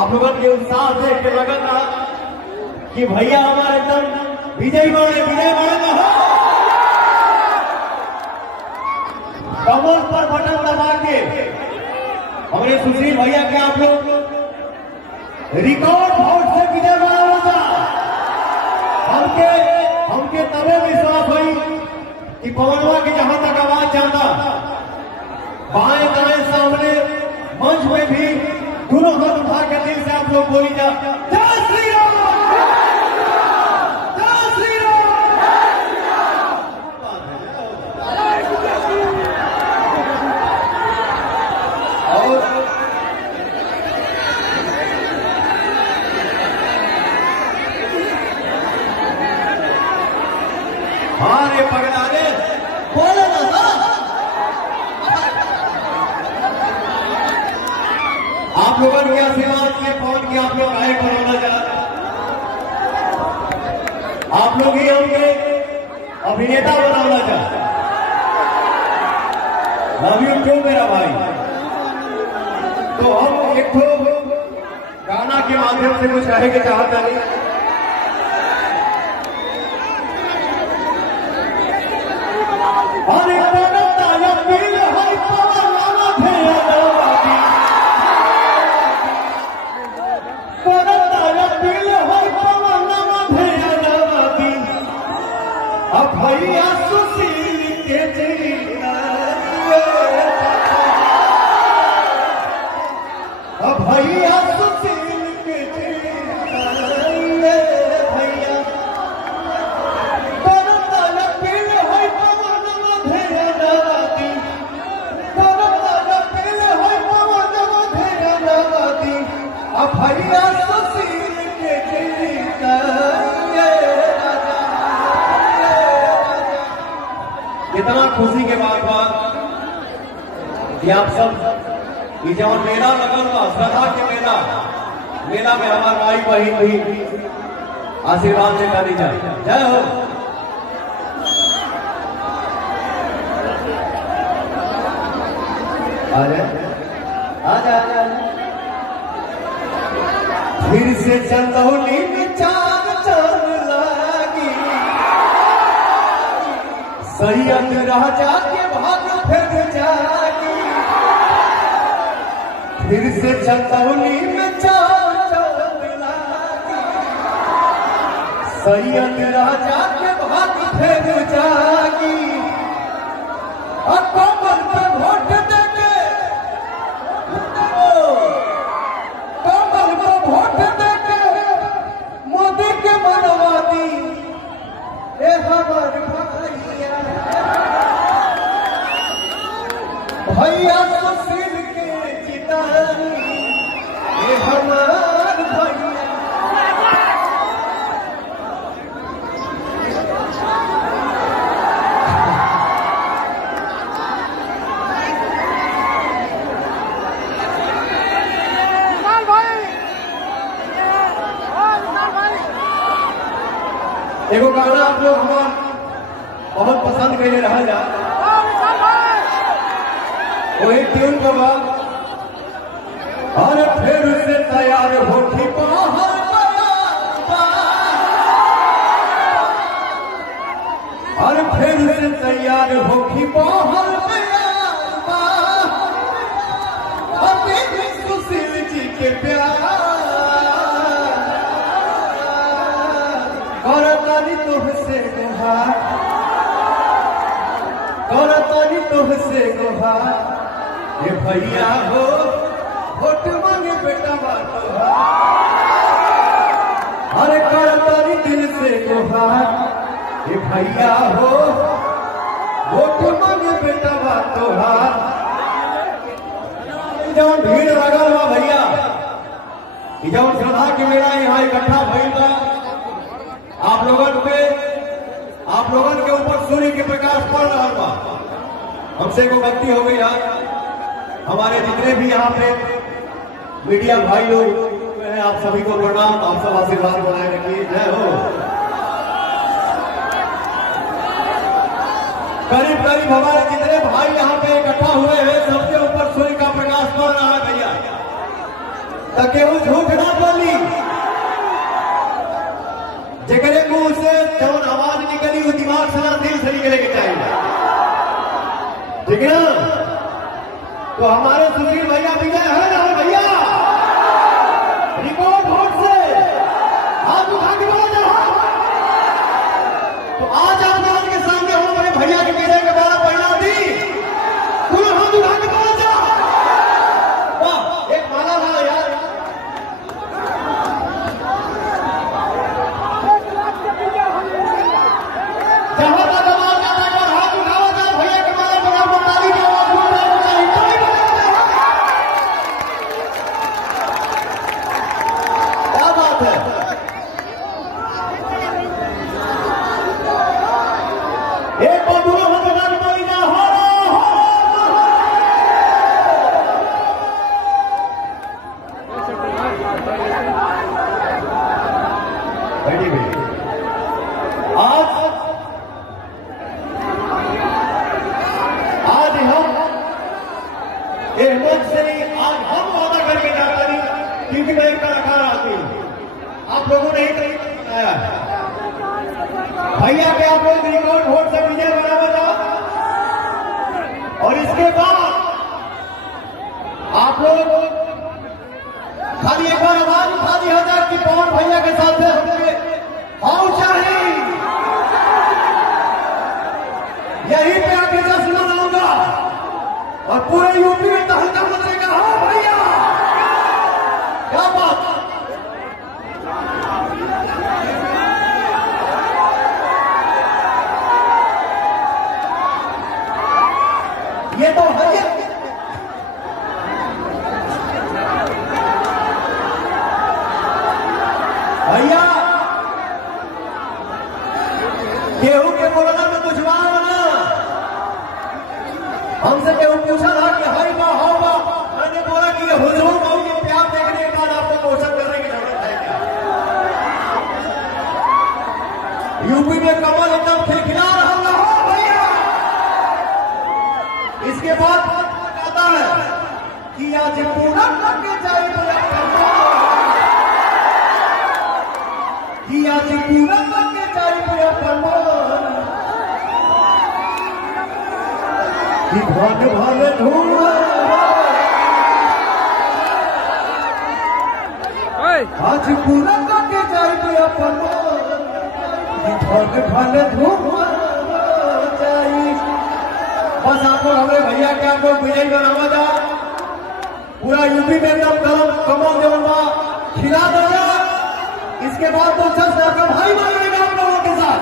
आप लोगों के उत्साह देख के लगन रहा कि भैया हमारे एकदम विजय बने हो। कमर पर बटन दबा के हमारे सुशील भैया के आप लोग रिकॉर्ड वोट से विजय बना था। हमके तबे विश्वास हुई कि पवनवा की जहां तक आवाज जाता बाएं दाएं सामने मंच में भी दोनों हाथ उठा के दिल से आप लोग बोली जा जय श्री राम, जय श्री राम। और हाँ रे पगला रे बोले ना आप लोगों के आशीर्वाद के पहुंच के आप लोग आए कोरोना जा आप लोग ही होंगे अभिनेता बनाना चाहते। लव यू क्यों मेरा भाई। तो हम एक गाना के माध्यम से कुछ कहे के चाहते नहीं। भैया सुशील के भैया सुशील के भैया करताया पील है पवन मधेरवादी करताया पील है पवन मधेरवादी भैया सुशील के इतना खुशी के बाद कि आप सब ये जब मेला लगल बा श्रद्धा के मेला में हमारा माई बहन भी आशीर्वाद से करी जाए। जय हो। आजा फिर से चंदौली में चार चांद लागी सैयद राजा के भाग फिर जागी फिर से चंदौली में चार चांद लागी सैयद राजा के भाग फिर जागी कमल पर वोट देके कमल पर वोट देके मोदी के बनवा दी ए हमार भैया सुशील के चितारी ये हमार भैया। एगो गाना आप लोग हमार बहुत पसंद करे रहा जा वही ट्यून के बाद और फिर से तैयार होठी बाहर और फिर से तैयार होठी बाहर सुशील जी के प्यार करतानी तुमसे गुहार करतानी तुमसे गुहार ये भैया हो वोट मांगे बेटा बात अरे करतानी दिल से गुहार ये भैया हो वोट मांगे बेटा बात जब भीड़ लगल बा भैया जब श्रद्धा के मेला यहाँ इकट्ठा भइल बा आप लोगन के ऊपर सूर्य के प्रकाश पड़ रहा बा। हमसे को गलती हो गई है। हमारे जितने भी यहाँ पे मीडिया भाई लोग हैं आप सभी को प्रणाम। आप सब आशीर्वाद बनाए रखिए। जय हो। करीब करीब हमारे जितने भाई यहाँ पे इकट्ठा हुए हैं सबके ऊपर सूर्य का प्रकाश पड़ रहा है भैया। तो केहू झूठ ना बोली। जगरे मुंह से जौन आवाज निकली वो दिमाग से ना दिल से निकले के चाहिए, ठीक है ना? तो हमारे सुशील भैया विजय है ना भैया, रिकॉर्ड वोट से हाथ उठा के बोला जा। तो आज आप लोगों के सामने हम अपने भैया के विजय के बारे में पढ़ना दी, पूरा हाथ उठा के बोला जा। वाह, एक माला था यार। जहां तक आवाज आता है और हाथ उठाओ जा, भैया के माला बना बताली की आवाज उठा क्या बात है। एक बार दूर हाथ उठा के बोली जा, आज हम एहमद से आज हम वादा करके जाता नहीं, क्योंकि मैं एक कलाकार आती हूं, आप लोगों ने ही बताया भैया के आप लोग रिकॉर्ड वोट से विजय बना जाओ। और इसके बाद आप लोग खाली एक बार आवाज उठा दी हजार कि पवन भैया के साथ हमने हाउ चाहे यहीं पे आके जश्न मनाऊंगा और पूरे यूपी में तहलका मचेगा। हाँ भैया, क्या बात। ये तो भैया भैया केहू के बोलना में कुछ बात ना। हमसे केहू पूछा था कि हरी बा हो बा, मैंने बोला कि हुजूर बाबू के प्यार देखने के बाद आपको क्वेश्चन करने की जरूरत है क्या? यूपी में कमल एकदम खिलखिला रहा हो भैया। इसके बाद कहता है कि आज पूनम लगे जाए कि आज पूनम लगे जाए कि भन भन धूम आज पूनम लगे जाए अपन कि भन भन धूम जाई। बस आपको हमें भैया के आपको विजय बनावा जा, पूरा यूपी में एकदम गरम कमल देवलवा खिला दो। इसके बाद तो अच्छा से आपका भाई मांगेगा आप लोगों के साथ।